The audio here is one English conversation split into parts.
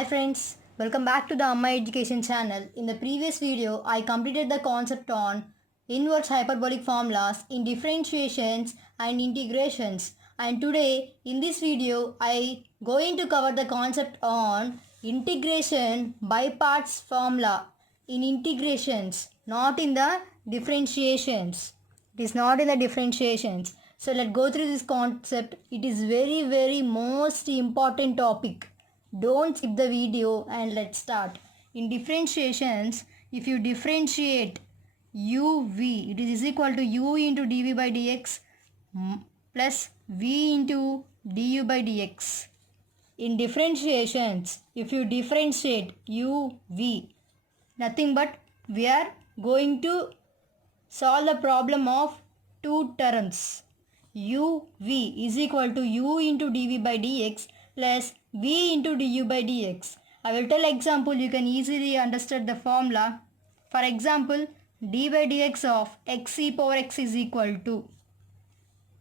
Hi friends, welcome back to the Amma Education channel. In the previous video, I completed the concept on inverse hyperbolic formulas in differentiations and integrations. And today, in this video, I going to cover the concept on integration by parts formula in integrations, not in the differentiations. It is not in the differentiations. So let's go through this concept. It is very most important topic. Don't skip the video and let's start. In differentiations, if you differentiate uv, it is equal to u into dv by dx plus v into du by dx. In differentiations, if you differentiate uv, nothing but we are going to solve the problem of two terms. uv is equal to u into dv by dx plus v into du by dx. I will tell example, you can easily understand the formula. For example, d by dx of x e power x is equal to,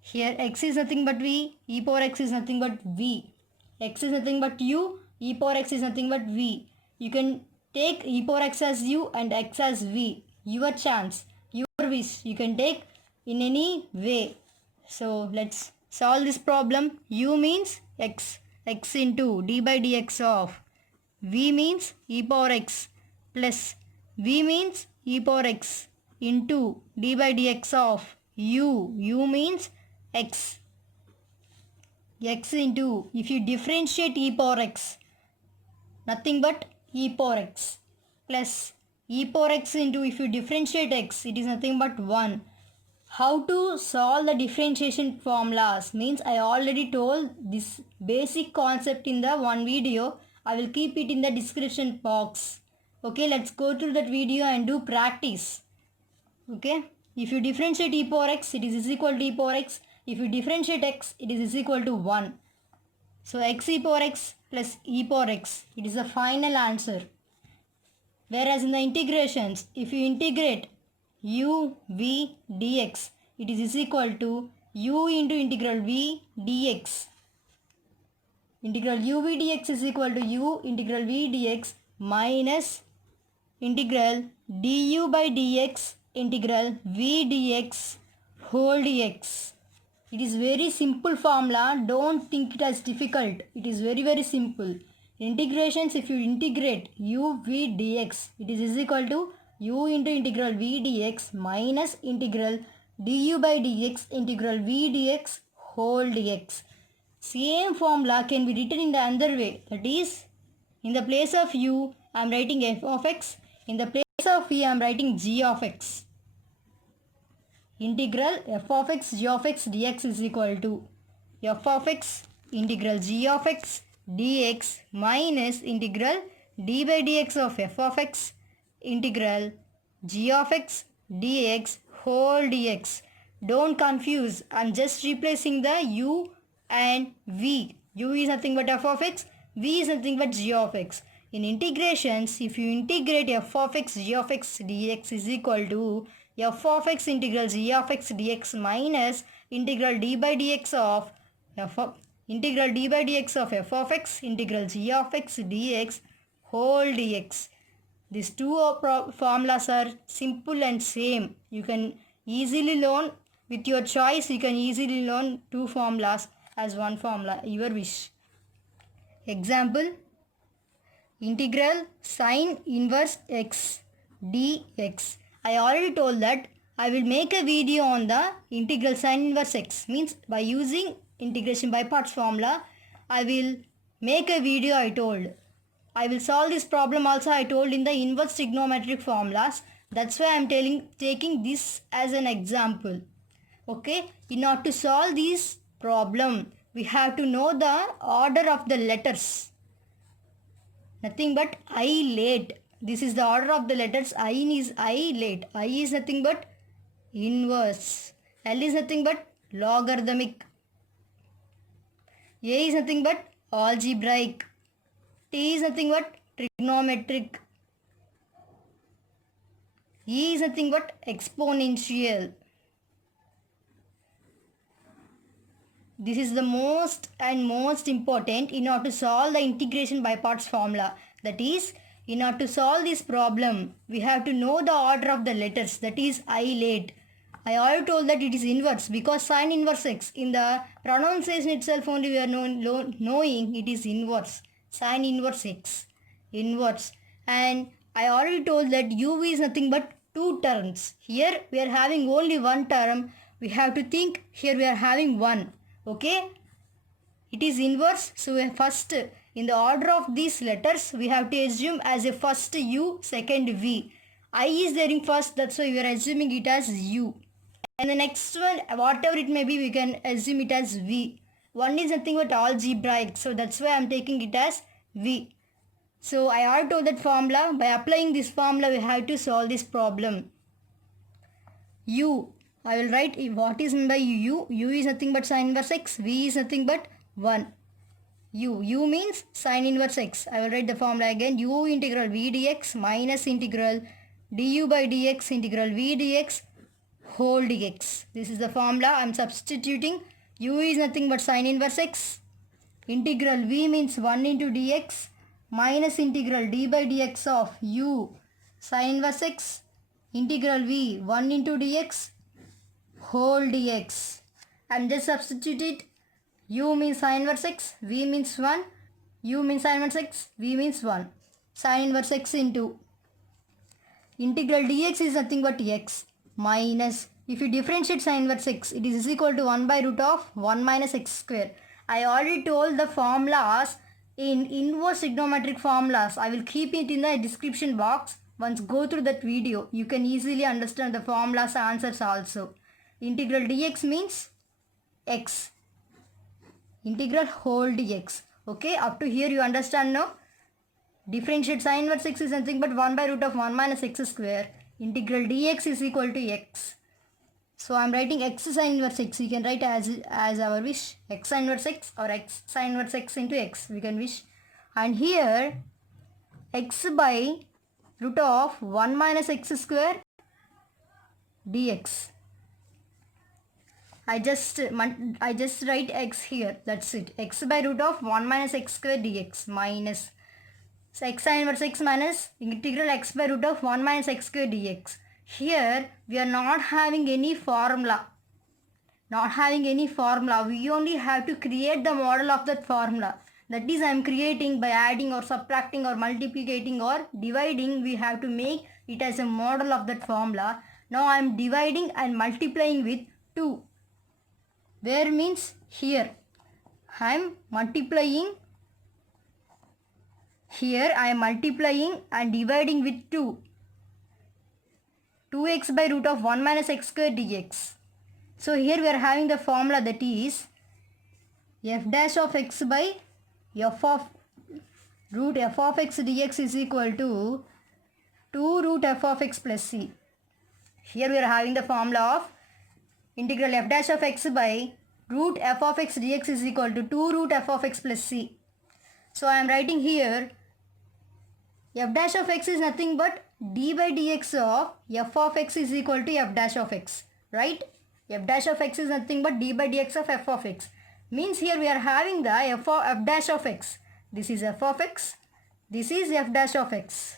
here x is nothing but v, e power x is nothing but v. X is nothing but u, e power x is nothing but v. You can take e power x as u and x as v. Your chance, your wish. You can take in any way. So let's solve this problem. U means x. X into d by dx of v means e power x plus v means e power x into d by dx of u. U means x. X into, if you differentiate e power x, nothing but e power x plus e power x into, if you differentiate x, it is nothing but 1. How to solve the differentiation formulas means I already told this basic concept in the one video. I will keep it in the description box. Okay, let's go through that video and do practice. Okay, if you differentiate e power x, it is equal to e power x. If you differentiate x, it is equal to 1. So x e power x plus e power x, it is the final answer. Whereas in the integrations, if you integrate u v dx, it is equal to u into integral v dx. Integral u v dx is equal to u integral v dx minus integral du by dx integral v dx whole dx. It is very simple formula. Don't think it as difficult. It is very simple. Integrations, if you integrate u v dx, it is equal to u into integral v dx minus integral du by dx integral v dx whole dx. Same formula can be written in the other way. That is, in the place of u, I am writing f of x. In the place of v, I am writing g of x. Integral f of x g of x dx is equal to f of x integral g of x dx minus integral d by dx of f of x integral g of x dx whole dx. Don't confuse. I am just replacing the u and v. U is nothing but f of x, v is nothing but g of x. In integrations, if you integrate f of x g of x dx is equal to f of x integral g of x dx minus integral d by dx of integral d by dx of f of x integral g of x dx whole dx. These two formulas are simple and same. You can easily learn with your choice. You can easily learn two formulas as one formula, your wish. Example, integral sine inverse x dx. I already told that I will make a video on the integral sine inverse x. Means by using integration by parts formula, I will make a video, I told. I will solve this problem also, I told, in the inverse trigonometric formulas. That's why I am taking this as an example. Okay, in order to solve this problem, we have to know the order of the letters. Nothing but I late. This is the order of the letters. I is I late. I is nothing but inverse. L is nothing but logarithmic. A is nothing but algebraic. T is nothing but trigonometric. E is nothing but exponential. this is the most important in order to solve the integration by parts formula. That is, in order to solve this problem, we have to know the order of the letters. That is ILATE. I already told that it is inverse because sin inverse x. In the pronunciation itself only we are knowing it is inverse. Sin inverse x. Inverse. And I already told that u is nothing but two terms. Here we are having only one term. We have to think here we are having one. Okay. It is inverse. So first in the order of these letters we have to assume as a first u, second v. I is there in first, that's why we are assuming it as u. And the next one, whatever it may be, we can assume it as v. One is nothing but algebraic, so that's why I am taking it as v. So I already told that formula. By applying this formula, we have to solve this problem. U, I will write what is meant by u. U is nothing but sin inverse x. V is nothing but 1. U means sin inverse x. I will write the formula again. U integral v dx minus integral du by dx integral v dx whole dx. This is the formula. I am substituting. U is nothing but sin inverse x. Integral v means 1 into dx minus integral d by dx of u sin inverse x. Integral v 1 into dx whole dx. I am just substitute. U means sin inverse x. V means 1. U means sin inverse x. V means 1. Sin inverse x into integral dx is nothing but x minus, if you differentiate sin inverse x, it is equal to 1 by root of 1 minus x square. I already told the formulas in inverse trigonometric formulas. I will keep it in the description box. Once go through that video, you can easily understand the formulas answers also. Integral dx means x. Integral whole dx. Okay, up to here you understand now? Differentiate sin inverse x is nothing but 1 by root of 1 minus x square. Integral dx is equal to x. So I am writing x sin inverse x. You can write as our wish. X sin inverse x or x sin inverse x into x. We can wish. And here x by root of 1 minus x square dx. I just write x here. That's it. X by root of 1 minus x square dx minus. So x sin inverse x minus integral x by root of 1 minus x square dx. Here we are not having any formula. We only have to create the model of that formula. That is I am creating by adding or subtracting or multiplicating or dividing. We have to make it as a model of that formula. Now I am dividing and multiplying with 2. Where means here. I am multiplying. Here I am multiplying and dividing with 2. 2x by root of 1 minus x square dx. So here we are having the formula that is f dash of x by f of root f of x dx is equal to 2 root f of x plus c. Here we are having the formula of integral f dash of x by root f of x dx is equal to 2 root f of x plus c. So I am writing here f dash of x is nothing but d by dx of f of x is equal to f dash of x. Right? F dash of x is nothing but d by dx of f of x. Means here we are having the f dash of x. This is f of x. This is f dash of x.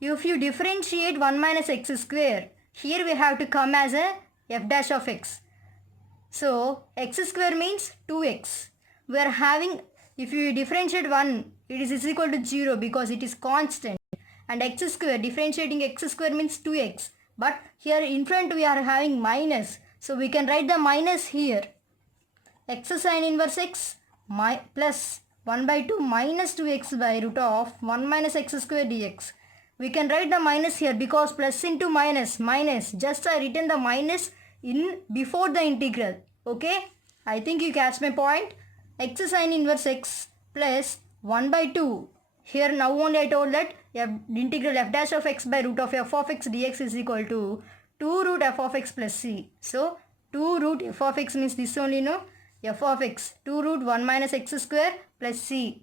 If you differentiate 1 minus x square, here we have to come as a f dash of x. So x square means 2x. We are having, if you differentiate 1, it is equal to 0 because it is constant. And x square, differentiating x square means 2x. But here in front we are having minus. So we can write the minus here. X sin inverse x plus 1 by 2 minus 2x by root of 1 minus x square dx. We can write the minus here because plus into minus. Just I written the minus in before the integral. Okay. I think you catch my point. X sin inverse x plus 1 by 2. Here now only I told that integral f dash of x by root of f of x dx is equal to 2 root f of x plus c. So 2 root f of x means this only, no? F of x 2 root 1 minus x square plus c.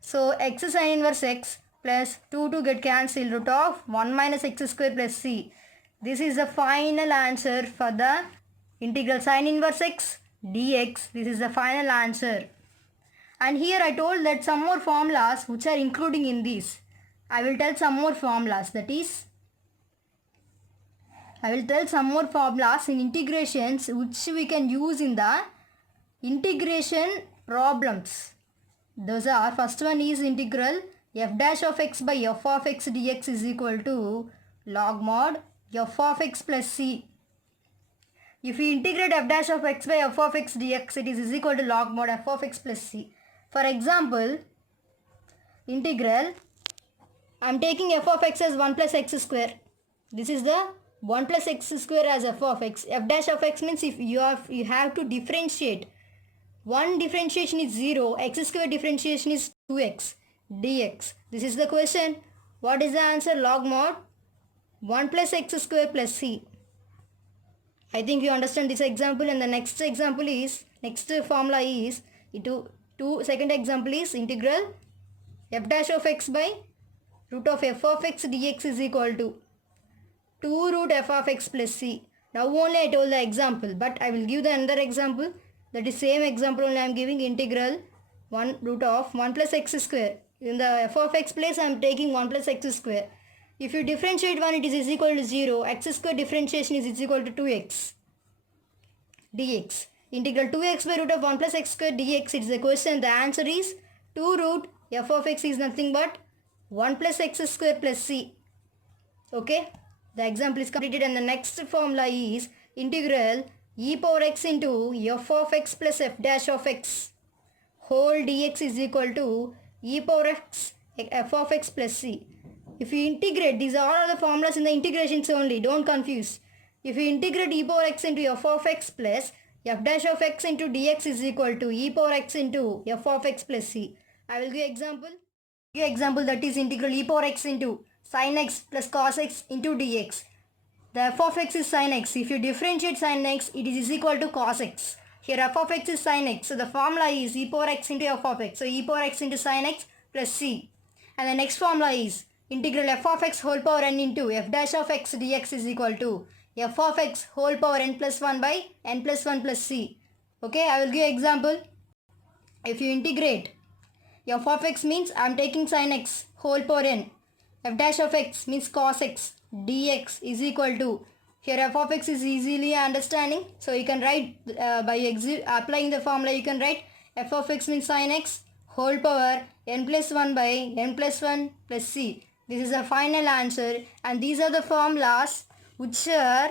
So x sin inverse x plus 2 to get cancelled, root of 1 minus x square plus c. This is the final answer for the integral sin inverse x dx. This is the final answer. And here I told that some more formulas which are including in this. I will tell some more formulas, that is, I will tell some more formulas in integrations which we can use in the integration problems. Those are, first one is integral f dash of x by f of x dx is equal to log mod f of x plus c. If we integrate f dash of x by f of x dx, it is equal to log mod f of x plus c. For example, integral, I am taking f of x as 1 plus x square. This is the 1 plus x square as f of x. F dash of x means if you have to differentiate. One differentiation is 0, x square differentiation is 2x dx. This is the question. What is the answer? Log mod 1 plus x square plus c. I think you understand this example, and the next example is, next formula is, second example is integral f dash of x by root of f of x dx is equal to 2 root f of x plus c. Now only I told the example, but I will give the another example. That is same example only I am giving, integral 1 root of 1 plus x square. In the f of x place I am taking 1 plus x square. If you differentiate 1, it is equal to 0. X square differentiation is equal to 2x dx. Integral 2x by root of 1 plus x square dx. It is the question. The answer is 2 root f of x is nothing but 1 plus x square plus c. Okay. The example is completed, and the next formula is integral e power x into f of x plus f dash of x whole dx is equal to e power x f of x plus c. If you integrate, these are all the formulas in the integrations only, don't confuse. If you integrate e power x into f of x plus f dash of x into dx is equal to e power x into f of x plus c. I will give example. That is integral e power x into sin x plus cos x into dx. The f of x is sin x. If you differentiate sin x, it is equal to cos x. Here f of x is sin x. So the formula is e power x into f of x. So e power x into sin x plus c. And the next formula is integral f of x whole power n into f dash of x dx is equal to f of x whole power n plus 1 by n plus 1 plus c. Okay, I will give example. If you integrate, f of x means I am taking sin x whole power n. F dash of x means cos x dx is equal to, here f of x is easily understanding. So you can write by applying the formula, you can write f of x means sin x whole power n plus 1 by n plus 1 plus c. This is the final answer, and these are the formulas which are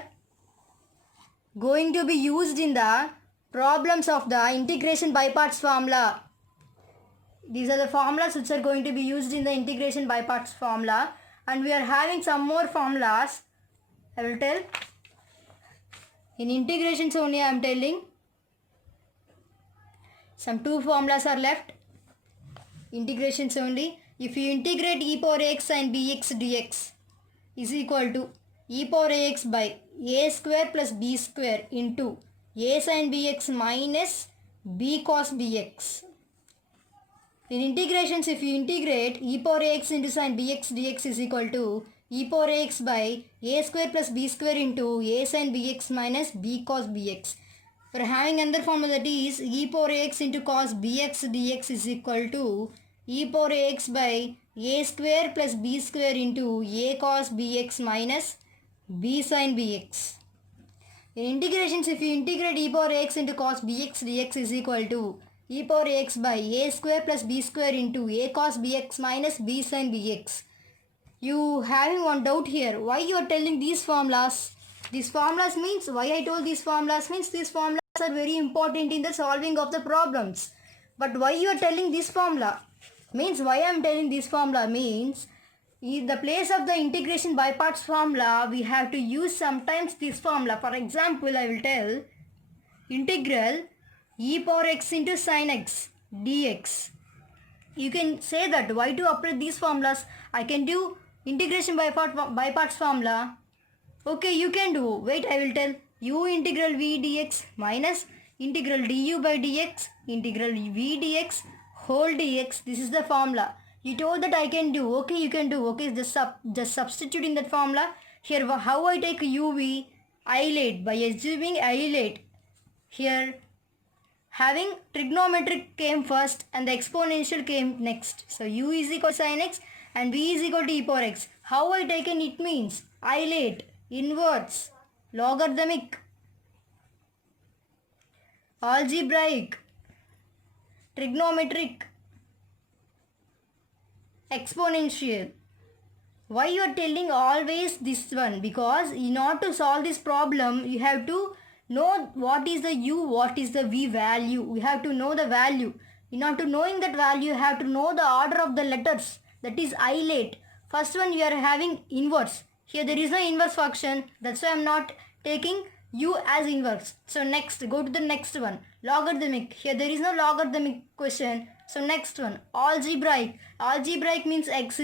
going to be used in the problems of the integration by parts formula. These are the formulas which are going to be used in the integration by parts formula, and we are having some more formulas. I will tell. In integrations only I am telling. Some 2 formulas are left. Integrations only. If you integrate e power x and bx dx is equal to e power ax by a square plus b square into a sin bx minus b cos bx. In integrations, if you integrate e power ax into sin bx dx is equal to e power ax by a square plus b square into a sin bx minus b cos bx. We are having another formula, that is e power ax into cos bx dx is equal to e power ax by a square plus b square into a cos bx minus b sin bx. In integrations, if you integrate e power x into cos bx dx is equal to e power x by a square plus b square into a cos bx minus b sin bx. You having one doubt here, why you are telling these formulas? These formulas means, why I told these formulas means, these formulas are very important in the solving of the problems. But why you are telling this formula? Means, why I am telling this formula means, in the place of the integration by parts formula, we have to use sometimes this formula. For example, I will tell integral e power x into sin x dx. You can say that, why to apply these formulas? I can do integration by parts formula. Okay, you can do. Wait, I will tell. U integral v dx minus integral du by dx integral v dx whole dx. This is the formula. You told that I can do. Okay, you can do. Okay, just substitute in that formula. Here, how I take uv, isolate by assuming isolate. Here, having trigonometric came first and the exponential came next. So u is equal to sin x and v is equal to e power x. How I taken it means isolate, inverse, logarithmic, algebraic, trigonometric, exponential. Why you are telling always this one? Because in order to solve this problem, you have to know what is the u, what is the v value. We have to know the value. In order to knowing that value, you have to know the order of the letters. That is isolate. First one we are having inverse. Here there is no inverse function. That's why I am not taking u as inverse. So next, go to the next one. Logarithmic. Here there is no logarithmic question. So next one, algebraic. Algebraic means x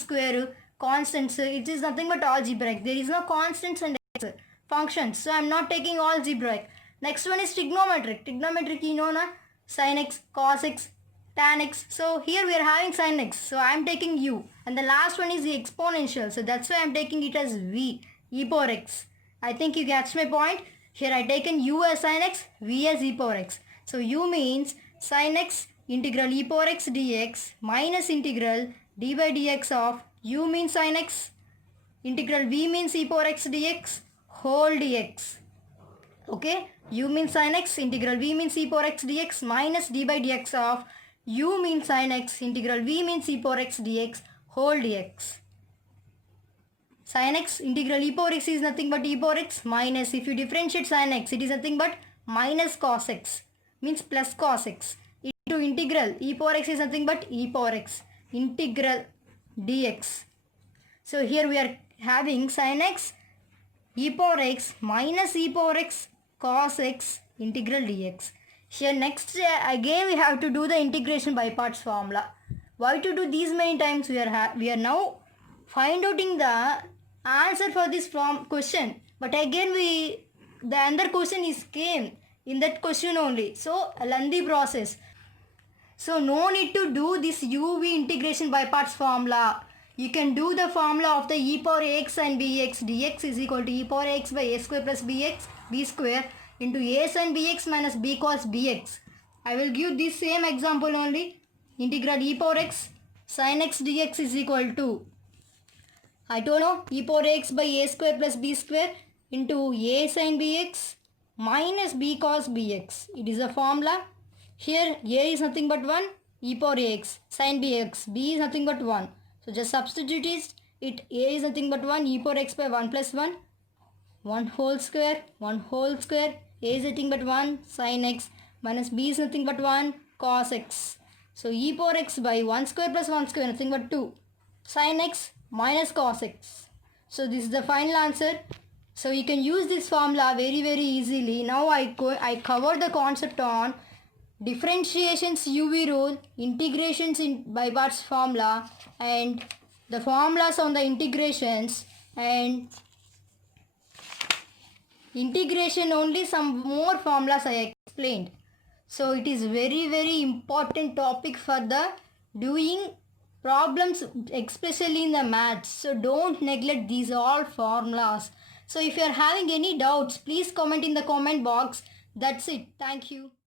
square, constants. It is nothing but algebraic. There is no constants and x functions. So I am not taking algebraic. Next one is trigonometric. Trigonometric, you know na? Sin x, cos x, tan x. So here we are having sin x. So I am taking u. And the last one is the exponential. So that's why I am taking it as v, e power x. I think you catch my point. Here I taken u as sin x, v as e power x. So u means sin x integral e power x dx minus integral d by dx of u means sin x integral v means e power x dx whole dx. Okay, u means sin x integral v means e power x dx minus d by dx of u means sin x integral v means e power x dx whole dx. Sin x integral e power x is nothing but e power x minus, if you differentiate sin x, it is nothing but minus cos x, means plus cos x, into integral e power x is nothing but e power x integral dx. So here we are having sin x e power x minus e power x cos x integral dx. Here next again we have to do the integration by parts formula. Why to do these many times? We are now find outing the answer for this question, but again the another question is came in that question only, so a lengthy process. So no need to do this uv integration by parts formula. You can do the formula of the e power x and bx dx is equal to e power x by a square plus b square into a sin bx minus b cos bx. I will give this same example only. Integral e power x sin x dx is equal to, I don't know, e power x by a square plus b square into a sin bx minus b cos bx. It is a formula. Here a is nothing but 1, e power x sin bx, b is nothing but 1. So just substitute it. A is nothing but 1, e power x by 1 plus 1, 1 whole square, a is nothing but 1 sin x minus b is nothing but 1 cos x. So e power x by 1 square plus 1 square nothing but 2 sin x minus cos x. So this is the final answer. So you can use this formula very easily. Now I covered the concept on differentiations UV rule, integrations in by parts formula, and the formulas on the integrations, and integration only some more formulas I explained. So it is very important topic for the doing problems, especially in the maths. So don't neglect these all formulas. So if you are having any doubts, please comment in the comment box. That's it. Thank you.